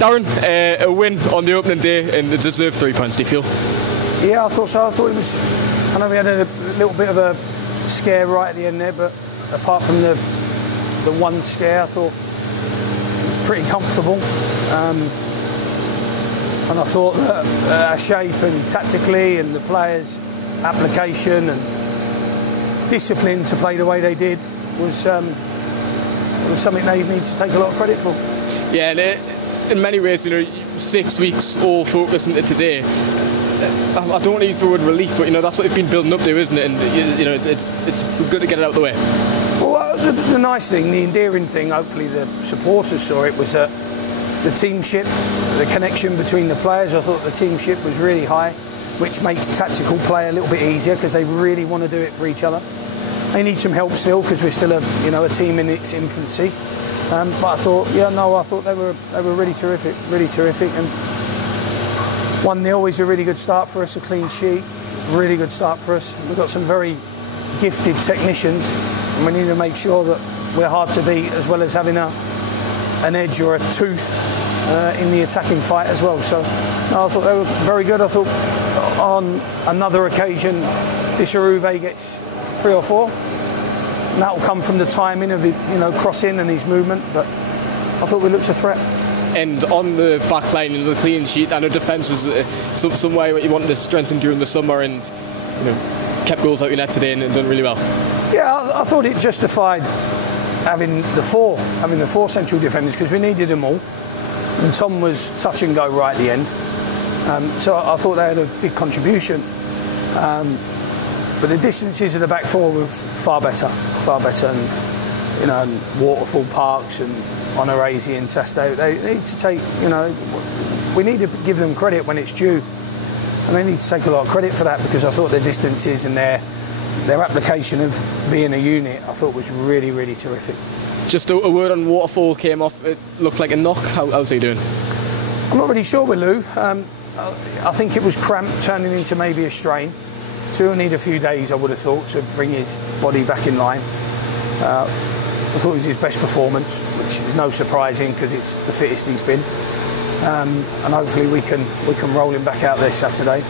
Darren, a win on the opening day and a deserved 3 points, do you feel? Yeah, I thought so. I thought it was. I know we had a little bit of a scare right at the end there, but apart from the one scare, I thought it was pretty comfortable. And I thought that our shape and tactically and the players' application and discipline to play the way they did was something they need to take a lot of credit for. Yeah, and in many ways, 6 weeks all focus into today. I don't want to use the word relief, but that's what they've been building up to, isn't it? And it's good to get it out of the way. Well, the nice thing, the endearing thing, hopefully the supporters saw it, was that the teamship, the connection between the players. I thought the teamship was really high, which makes tactical play a little bit easier because they really want to do it for each other. They need some help still because we're still a team in its infancy. But I thought, I thought they were really terrific, and 1-0 is a really good start for us, a clean sheet, really good start for us. We've got some very gifted technicians, and we need to make sure that we're hard to beat as well as having an edge or a tooth in the attacking fight as well. So I thought they were very good. I thought on another occasion, Dissaruve gets 3 or 4. And that will come from the timing of crossing and his movement, but I thought we looked a threat. And on the back line and the clean sheet, I know defence was some way what you wanted to strengthen during the summer, and kept goals out your net today and done really well. Yeah, I thought it justified having the four central defenders because we needed them all. And Tom was touch and go right at the end, so I thought they had a big contribution. But the distances of the back four were far better, and Waterfall Parks and Honoresi and Sasto, they need to take, we need to give them credit when it's due, and they need to take a lot of credit for that because I thought their distances and their application of being a unit, I thought was really, really terrific. Just a word on Waterfall came off. It looked like a knock. How's he doing? I'm not really sure with Lou. I think it was cramp turning into maybe a strain. So he'll need a few days, I would have thought, to bring his body back in line. I thought it was his best performance, which is no surprising because it's the fittest he's been. And hopefully we can roll him back out there Saturday.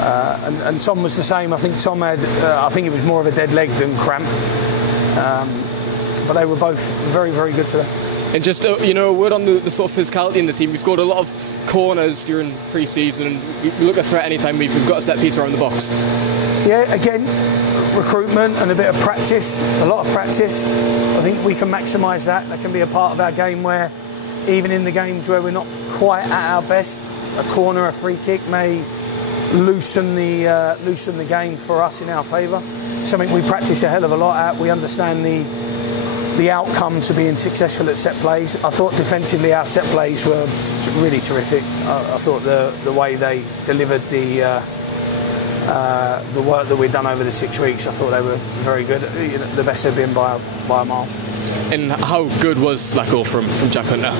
And Tom was the same. I think Tom had, I think it was more of a dead leg than cramp. But they were both very, very good today. And just a word on the sort of physicality in the team. We scored a lot of corners during pre-season, and we look a threat anytime we've got a set piece around the box. Yeah, again, recruitment and a bit of practice, a lot of practice. I think we can maximise that. That can be a part of our game where, even in the games where we're not quite at our best, a corner, a free kick may loosen the game for us in our favour. Something we practice a hell of a lot at. We understand the outcome to being successful at set plays. I thought defensively our set plays were really terrific. I thought the way they delivered the work that we'd done over the 6 weeks, I thought they were very good. The best they've been by a mile. And how good was that goal from Jack Hunter?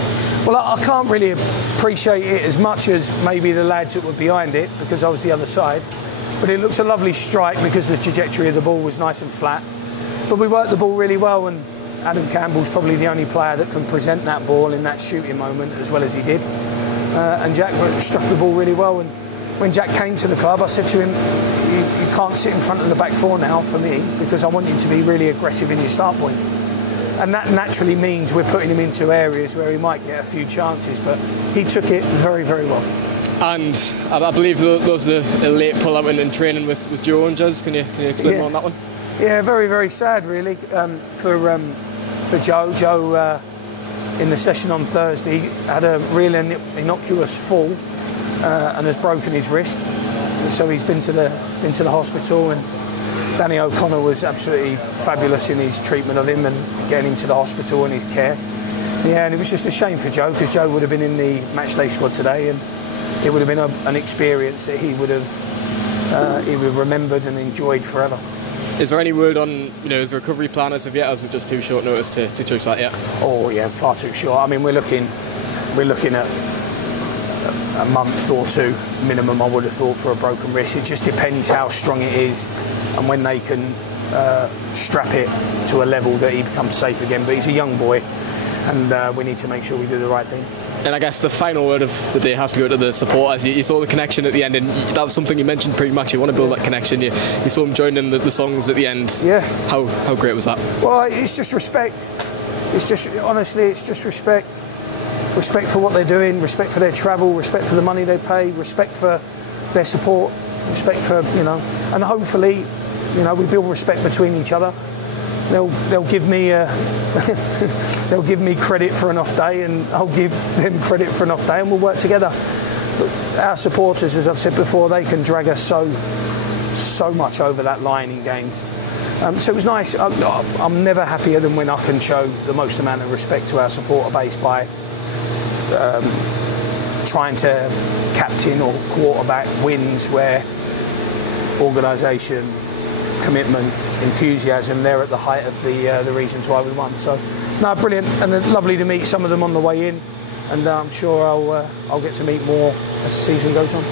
Well, I can't really appreciate it as much as maybe the lads that were behind it because I was the other side. But it looks a lovely strike because the trajectory of the ball was nice and flat. But we worked the ball really well, and Adam Campbell's probably the only player that can present that ball in that shooting moment as well as he did. And Jack struck the ball really well. And when Jack came to the club, I said to him, you can't sit in front of the back four now for me because I want you to be really aggressive in your start point. And that naturally means we're putting him into areas where he might get a few chances, but he took it very, very well. And I believe there was a late pull-out in training with Joe and Jez. Can you explain more on that one? Yeah, very, very sad really for Joe. Joe, in the session on Thursday, had a real innocuous fall and has broken his wrist. So he's been to the hospital, and Danny O'Connor was absolutely fabulous in his treatment of him and getting him to the hospital and his care. Yeah, and it was just a shame for Joe because Joe would have been in the matchday squad today, and it would have been an experience that he would have remembered and enjoyed forever. Is there any word on his recovery plan as of yet, or is it just too short notice to choose that yet? Oh yeah, far too short. I mean, we're looking at a month or two minimum, I would have thought, for a broken wrist. It just depends how strong it is and when they can strap it to a level that he becomes safe again. But he's a young boy, and we need to make sure we do the right thing. And I guess the final word of the day has to go to the supporters. You saw the connection at the end, and that was something you mentioned pretty much. You want to build that connection. You saw them joining the songs at the end. Yeah. How great was that? Well, it's just respect. It's just, honestly, it's just respect. Respect for what they're doing, respect for their travel, respect for the money they pay, respect for their support, respect for, and hopefully, we build respect between each other. They'll give me they'll give me credit for an off day, and I'll give them credit for an off day, and we'll work together. But our supporters, as I've said before, they can drag us so much over that line in games. So it was nice. I'm never happier than when I can show the most amount of respect to our supporter base by trying to captain or quarterback wins where organisation, commitment, enthusiasm, they're at the height of the reasons why we won. So, no, brilliant, and lovely to meet some of them on the way in, and I'm sure I'll get to meet more as the season goes on.